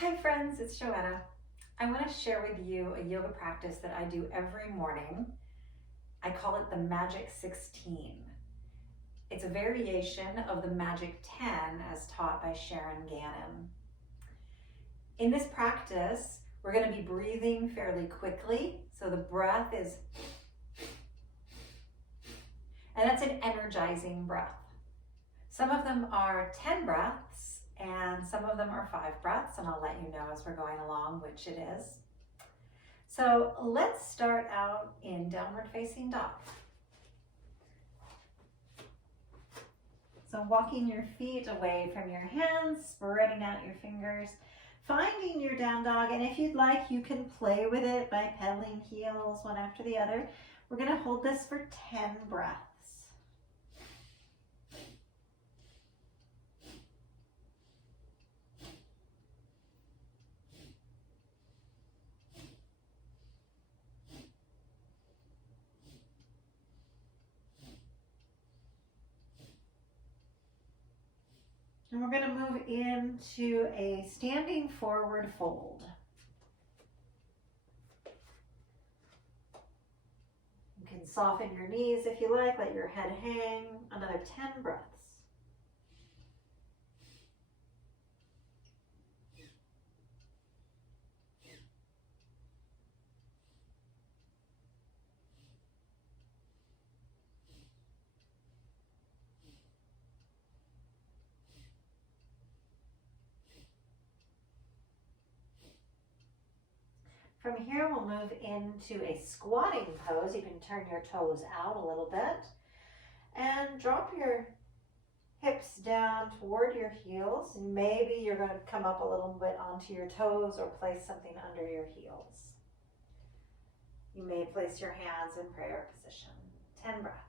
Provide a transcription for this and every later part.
Hi friends, it's Joanna. I want to share with you a yoga practice that I do every morning. I call it the Magic 16. It's a variation of the Magic 10 as taught by Sharon Gannon. In this practice, we're going to be breathing fairly quickly. So the breath is, and that's an energizing breath. Some of them are 10 breaths and some of them are 5 breaths, and I'll let you know as we're going along which it is. So let's start out in downward facing dog. So walking your feet away from your hands, spreading out your fingers, finding your down dog, and if you'd like, you can play with it by pedaling heels one after the other. We're going to hold this for 10 breaths. And we're going to move into a standing forward fold. You can soften your knees if you like, let your head hang. Another 10 breaths. From here, we'll move into a squatting pose. You can turn your toes out a little bit and drop your hips down toward your heels. And maybe you're going to come up a little bit onto your toes or place something under your heels. You may place your hands in prayer position. 10 breaths.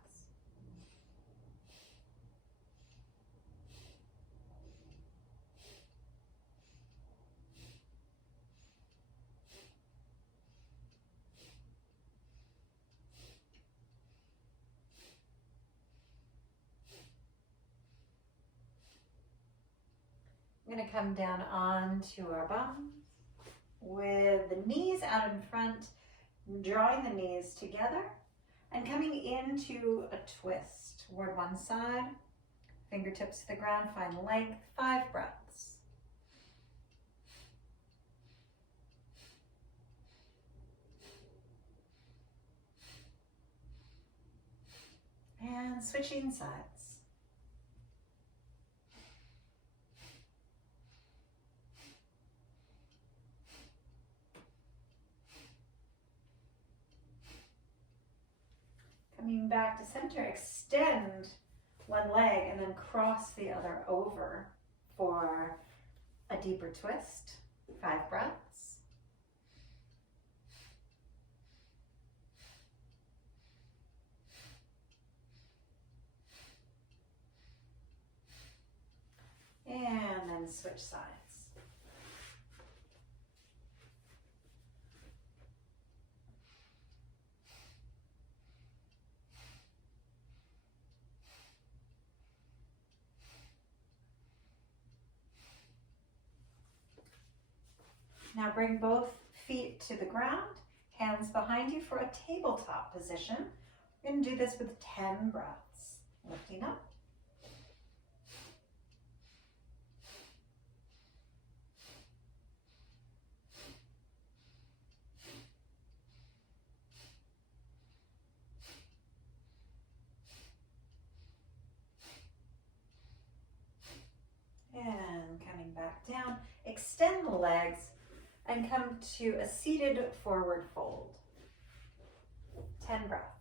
I'm going to come down onto our bums with the knees out in front, drawing the knees together and coming into a twist toward one side. Fingertips to the ground, find length, 5 breaths. And switching sides. Coming back to center, extend one leg and then cross the other over for a deeper twist. 5 breaths. And then switch sides. Now bring both feet to the ground, hands behind you for a tabletop position. We're going to do this with 10 breaths. Lifting up. And coming back down, extend the legs and come to a seated forward fold. 10 breaths.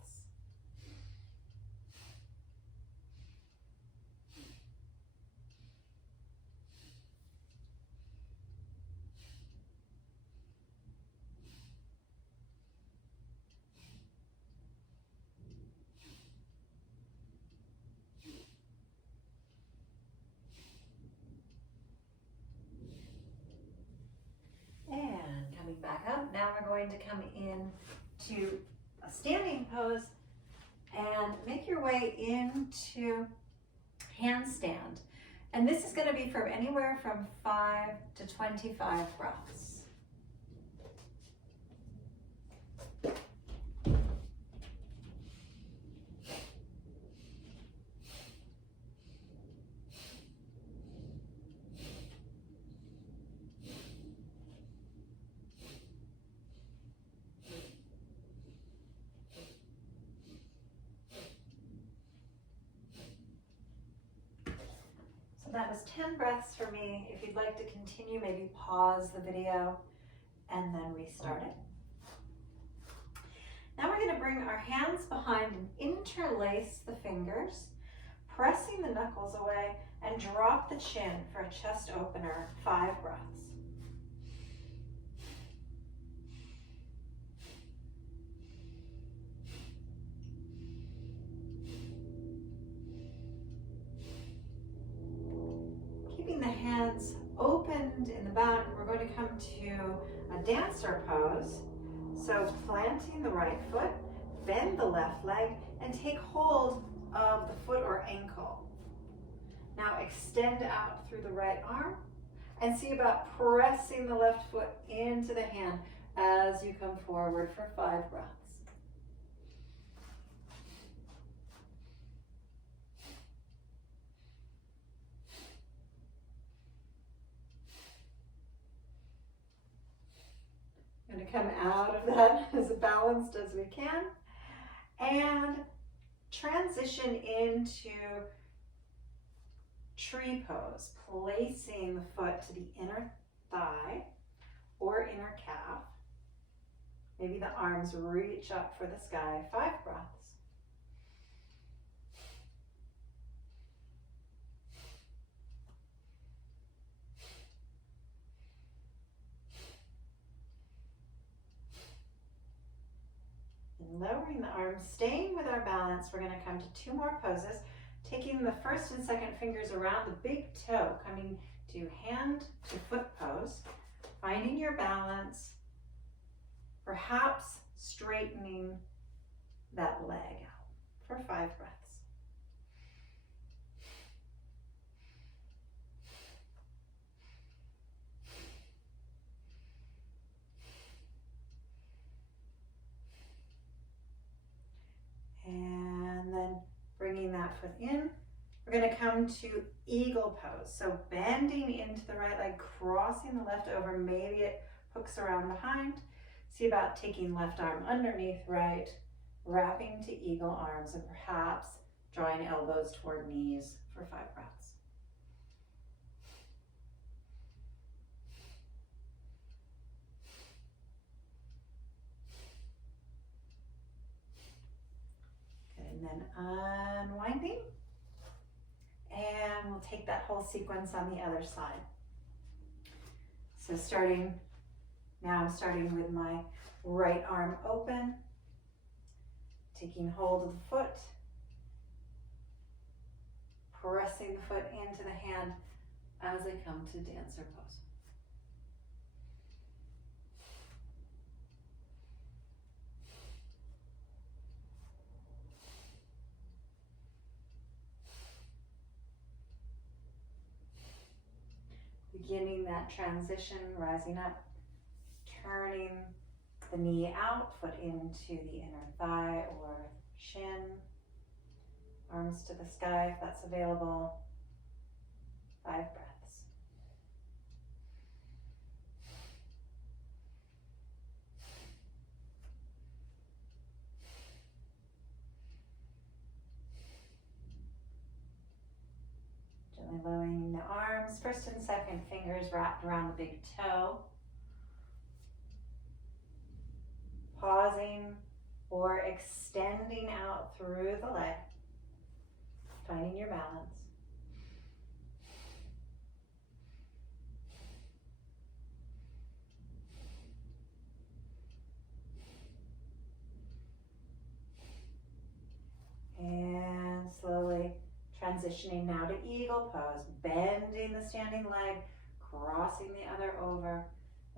Back up. Now we're going to come in to a standing pose and make your way into handstand. And this is going to be for anywhere from 5 to 25 breaths. That was 10 breaths for me. If you'd like to continue, maybe pause the video and then restart it. Now we're going to bring our hands behind and interlace the fingers, pressing the knuckles away, and drop the chin for a chest opener, 5 breaths. Keeping the hands opened in the back, we're going to come to a dancer pose. So planting the right foot, bend the left leg, and take hold of the foot or ankle. Now extend out through the right arm and see about pressing the left foot into the hand as you come forward for 5 breaths. Going to come out of that as balanced as we can and transition into tree pose, placing the foot to the inner thigh or inner calf. Maybe the arms reach up for the sky. 5 breaths. Lowering the arms, staying with our balance, we're going to come to 2 more poses, taking the first and second fingers around the big toe, coming to hand to foot pose, finding your balance, perhaps straightening that leg out for 5 breaths. And then bringing that foot in, we're going to come to eagle pose. So bending into the right leg, crossing the left over, maybe it hooks around behind. See about taking left arm underneath right, wrapping to eagle arms, and perhaps drawing elbows toward knees for 5 breaths. And then unwinding, and we'll take that whole sequence on the other side. So now I'm starting with my right arm open, taking hold of the foot, pressing the foot into the hand as I come to dancer pose. Beginning that transition, rising up, turning the knee out, foot into the inner thigh or shin, arms to the sky if that's available. 5 breaths. Gently lowering the arms, first and second fingers wrapped around the big toe. Pausing or extending out through the leg, finding your balance. And slowly transitioning now to eagle pose, bending the standing leg, crossing the other over,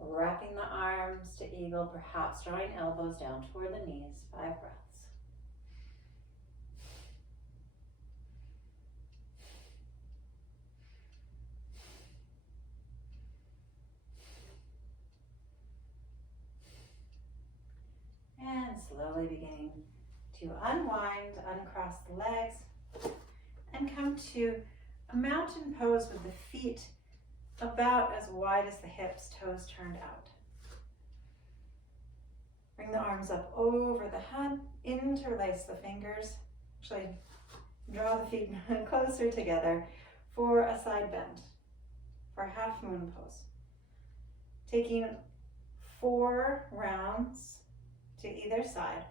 wrapping the arms to eagle, perhaps drawing elbows down toward the knees. 5 breaths. slowly beginning to unwind, uncross the legs, and come to a mountain pose with the feet about as wide as the hips, toes turned out. Bring the arms up over the head, interlace the fingers. Actually, draw the feet closer together for a side bend, for a half moon pose. Taking 4 rounds to either side.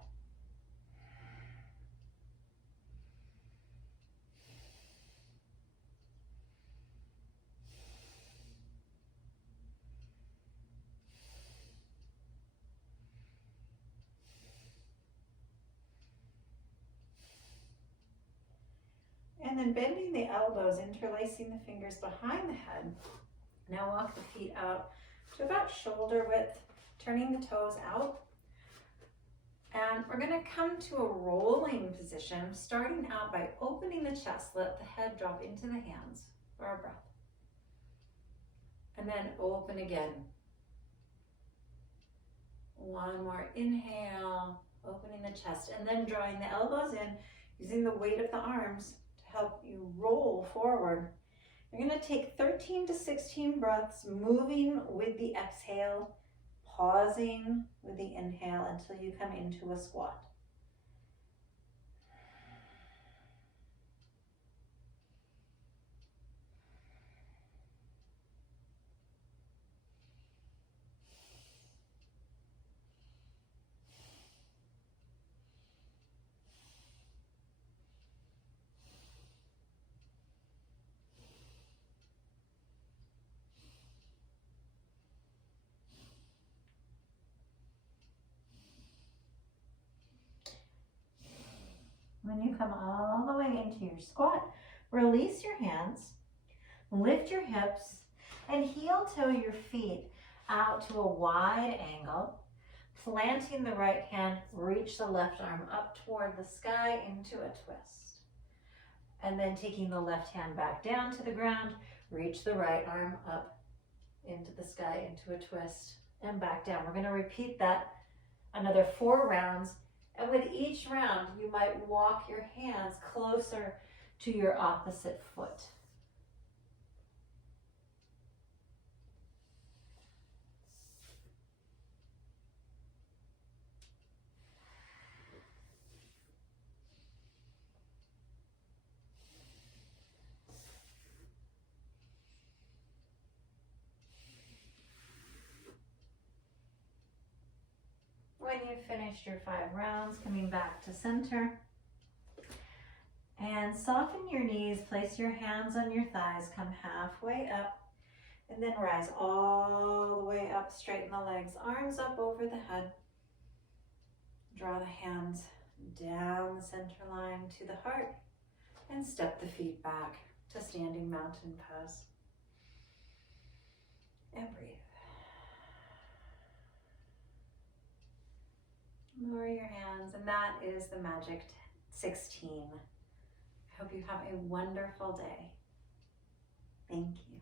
And then bending the elbows, interlacing the fingers behind the head. Now walk the feet out to about shoulder width, turning the toes out. And we're going to come to a rolling position, starting out by opening the chest. Let the head drop into the hands for our breath. And then open again. One more inhale, opening the chest, and then drawing the elbows in, using the weight of the arms to help you roll forward. You're going to take 13 to 16 breaths, moving with the exhale, pausing with the inhale until you come into a squat. When you come all the way into your squat, release your hands, lift your hips, and heel toe your feet out to a wide angle. Planting the right hand, reach the left arm up toward the sky into a twist. And then taking the left hand back down to the ground, reach the right arm up into the sky into a twist and back down. We're going to repeat that another 4 rounds. And with each round, you might walk your hands closer to your opposite foot. When you've finished your 5 rounds, coming back to center. And soften your knees, place your hands on your thighs, come halfway up, and then rise all the way up, straighten the legs, arms up over the head. Draw the hands down the center line to the heart, and step the feet back to standing mountain pose. And breathe. Lower your hands, and that is the magic 16. I hope you have a wonderful day. Thank you.